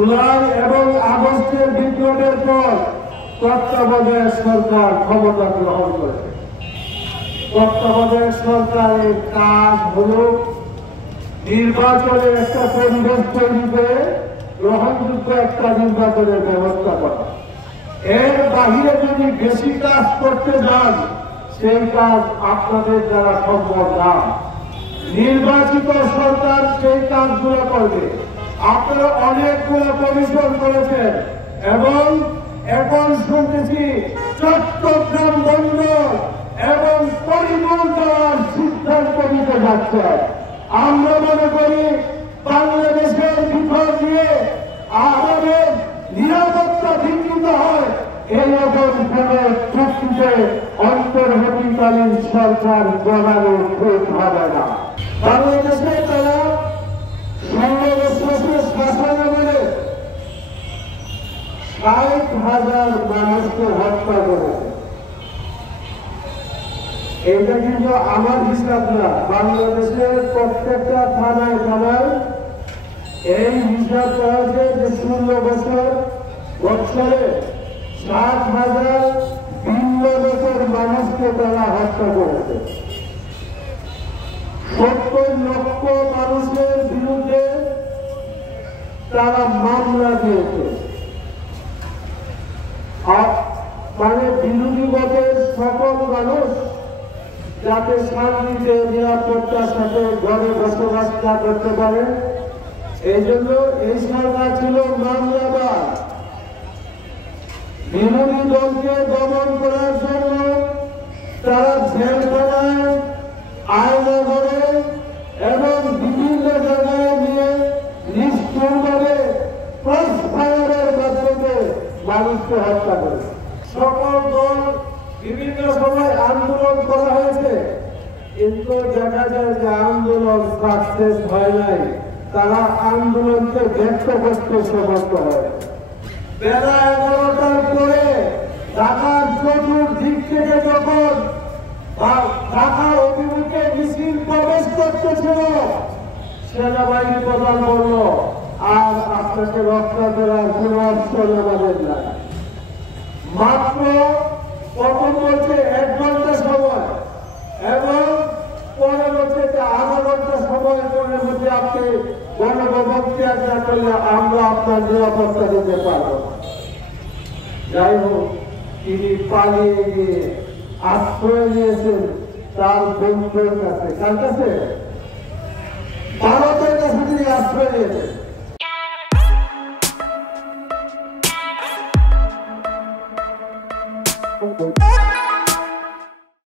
জুলাই এবং আগস্টের বিপ্লবের পর তত্ত্বাবধায়ক সরকার ক্ষমতা গ্রহণ করেছে। তত্ত্বাবধায়ক সরকারের কাজ হল নির্বাচনের একটা পরিবেশ তৈরি করে গ্রহণযোগ্য একটা নির্বাচনের ব্যবস্থা করা। এর বাহিরে যদি বেশি কাজ করতে যান সেই কাজ আপনাদের দ্বারা সম্ভব না। নির্বাচিত সরকার সেই কাজগুলো করবে। আপনারা অনেকগুলো কমিশন করেছেন এবং এখন শুনতেছি চট্টগ্রাম বন্দর এবং পরিবহন দেওয়ার সিদ্ধান্ত নিতে যাচ্ছে। আমরা মনে করি বাংলাদেশের ভিতর দিয়ে আমাদের নিরাপত্তা বিঘ্নিত হয় এইরকম কোন চুক্তিতে অন্তর্বর্তীকালীন সরকার জমানো ঠিক হবে না। বাংলাদেশে তারা 16 বছরের শাসনামলে 60,000 মানুষকে হত্যা করেছে। এটা কিন্তু আমার হিসাব না, বাংলাদেশের প্রত্যেকটা থানায় থানায় এই হিসাব করা হয়েছে যে 16 বছরে 60,000 ভিন্ন দেশের মানুষকে তারা হত্যা করেছে। 70 লক্ষ মানুষের বিরুদ্ধে তারা মামলা দিয়েছে। মানে বিরোধী মতের সকল মানুষ যাতে শান্তিতে নিরাপত্তার সাথে ঘরে বসবাস করতে পারে, এই জন্য এই সরকার ছিল মামলাবাজ। বিরোধী দলকে দমন করার জন্য তারা জেলখানায়, আয়নাঘরে এবং বিভিন্ন জায়গায় নিয়ে নিষ্ঠুরভাবে ক্রস ফায়ারের মাধ্যমে মানুষকে হত্যা করে। সকল দল বিভিন্ন সময় আন্দোলন করা হয়েছে, কিন্তু দেখা যায় যে আন্দোলন সাকসেস হয় নাই। তারা আন্দোলনকে ব্যর্থ করতে সমর্থ হয়। বেলা 11টার পরে ঢাকার চতুর্দিক থেকে যখন ঢাকার অভিমুখে মিছিল প্রবেশ করতেছিল, সেনাবাহিনী প্রধান বলল আর আপনাকে রক্ষা করার কোন অপশন আমাদের নাই। মাত্র প্রথম বলছে 1 ঘন্টা সময় এবং পরে বলছে যে আধা ঘন্টা সময় পরের মধ্যে আপনি গণভবন ত্যাগ না করলে আমরা আপনার নিরাপত্তা দিতে পারব। যাই হোক, তিনি পালিয়ে গিয়ে আশ্রয় নিয়েছেন তার বন্ধুর কাছে। কার কাছে? ভারতের কাছে তিনি আশ্রয় নিয়েছেন।